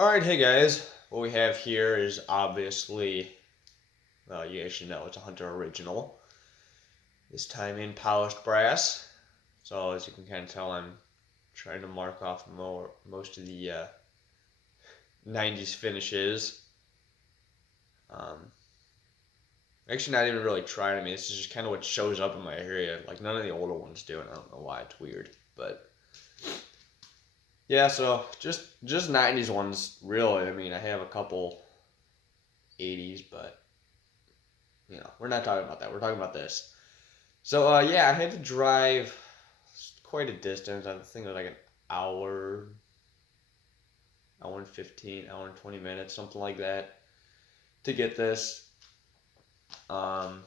Alright, hey guys. What we have here is obviously, well, you guys should know it's a Hunter original. This time in polished brass. So as you can kind of tell, I'm trying to mark off most of the 90s finishes. Um, Actually not even really trying. I mean, this is just kind of what shows up in my area. Like, none of the older ones do, and I don't know why. It's weird. But yeah, so just 90s ones, really. I mean, I have a couple 80s, but we're not talking about that. We're talking about this. So yeah, I had to drive quite a distance. I think it was like an hour, hour and 15, hour and 20 minutes, something like that, to get this. Um,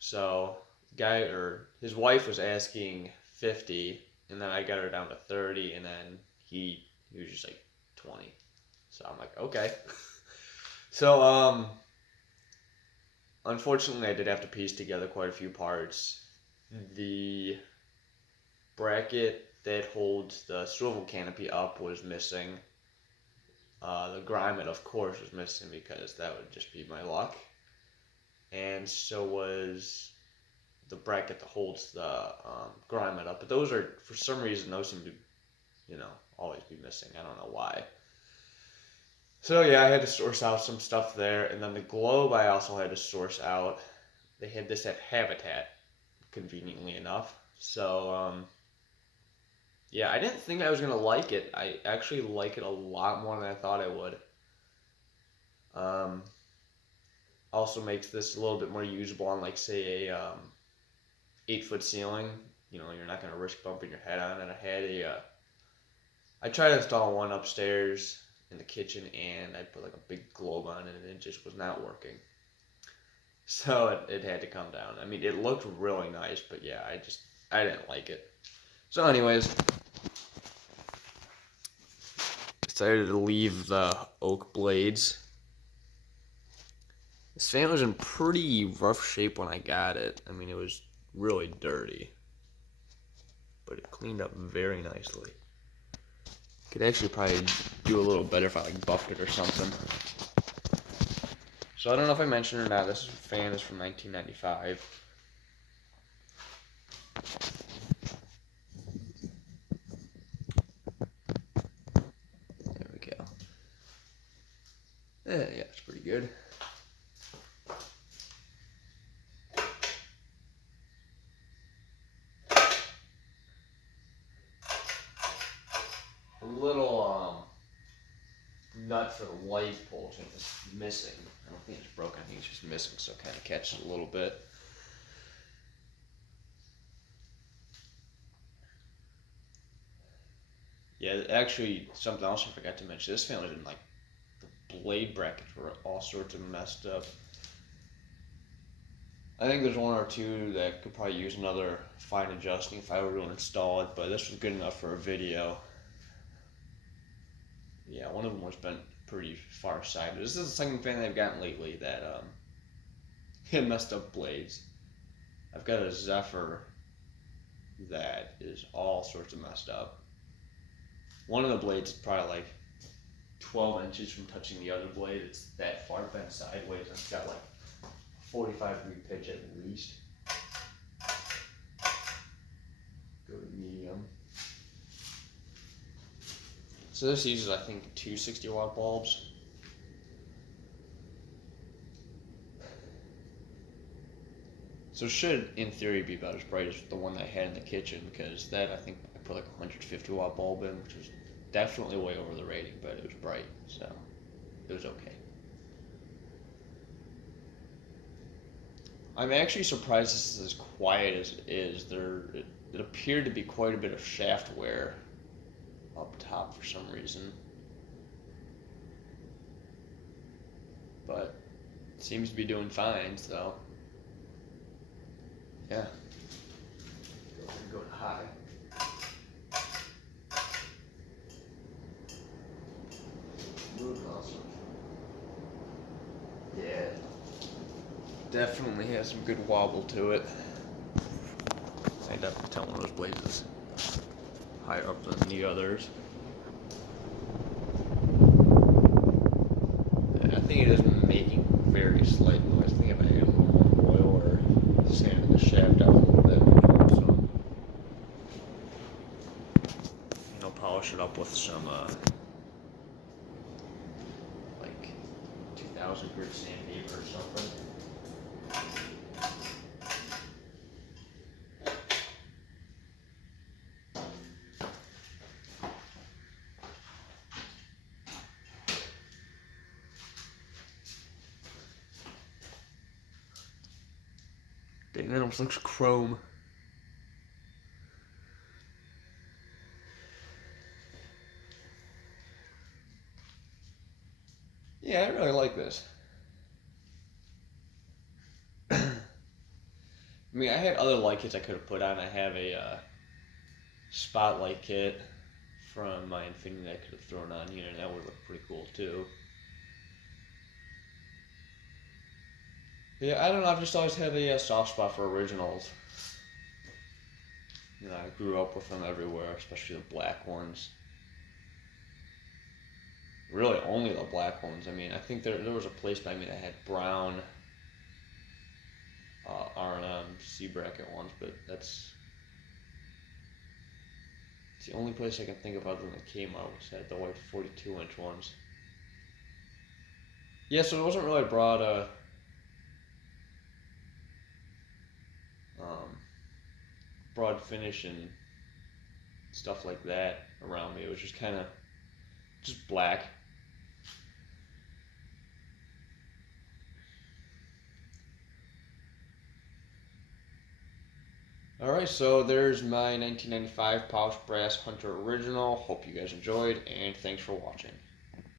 so guy or his wife was asking 50, and then I got her down to 30, and then he was just like 20. So I'm like, okay. So unfortunately, I did have to piece together quite a few parts. The bracket that holds the swivel canopy up was missing. The grommet, of course, was missing because that would just be my luck. And so was the bracket that holds the grommet up. But those are, for some reason, those seem to, always be missing. I don't know why. So yeah, I had to source out some stuff there. And then the globe I also had to source out. They had this at Habitat, conveniently enough. So, yeah, I didn't think I was going to like it. I actually like it a lot more than I thought I would. Also makes this a little bit more usable on, like, say, a 8-foot ceiling. You're not going to risk bumping your head on. And I tried to install one upstairs in the kitchen, and I put, like, a big globe on it, and it just was not working. So it had to come down. I mean, it looked really nice, but yeah, I didn't like it. So anyways, decided to leave the oak blades. This fan was in pretty rough shape when I got it. I mean, it was really dirty, but it cleaned up very nicely. Could actually probably do a little better if I like buffed it or something. So I don't know if I mentioned or not, this fan is from 1995. There we go. Yeah, it's pretty good. A little nut for the light pole is missing. I don't think it's broken, I think it's just missing, so it kind of catches it a little bit. Yeah, actually, something else I forgot to mention. This fan was in, like, the blade brackets were all sorts of messed up. I think there's one or two that could probably use another fine adjusting if I were to install it, but this was good enough for a video. Yeah, one of them was bent pretty far-sighted. This is the second fan I've gotten lately that had messed up blades. I've got a Zephyr that is all sorts of messed up. One of the blades is probably like 12 inches from touching the other blade. It's that far bent sideways, and it's got like 45-degree pitch at least. Go to medium. So this uses, I think, two 60-watt bulbs. So it should, in theory, be about as bright as the one that I had in the kitchen, because that, I think, I put like a 150-watt bulb in, which was definitely way over the rating, but it was bright, so it was okay. I'm actually surprised this is as quiet as it is. It appeared to be quite a bit of shaft wear up top for some reason, but it seems to be doing fine, so yeah. Go to high. Yeah, definitely has some good wobble to it. I'd have to tell one of those blades is higher up than the others. think it is making very slight noise. I think if I add a little more oil or sand in the shaft out a little bit, so polish it up with some like 2000 grit sandpaper or something. Dang, that almost looks chrome. Yeah, I really like this. I mean, I had other light kits I could have put on. I have a spotlight kit from my Infinity that I could have thrown on here, and that would look pretty cool too. Yeah, I don't know. I've just always had a soft spot for originals. I grew up with them everywhere, especially the black ones. Really, only the black ones. I mean, I think there was a place by me that had brown R&M C bracket ones, but that's the only place I can think of other than the Kmart, which had the white 42-inch ones. Yeah, so it wasn't really broad broad finish and stuff like that around me. It was just kind of just black. Alright, so there's my 1995 Polished Brass Hunter Original. Hope you guys enjoyed, and thanks for watching.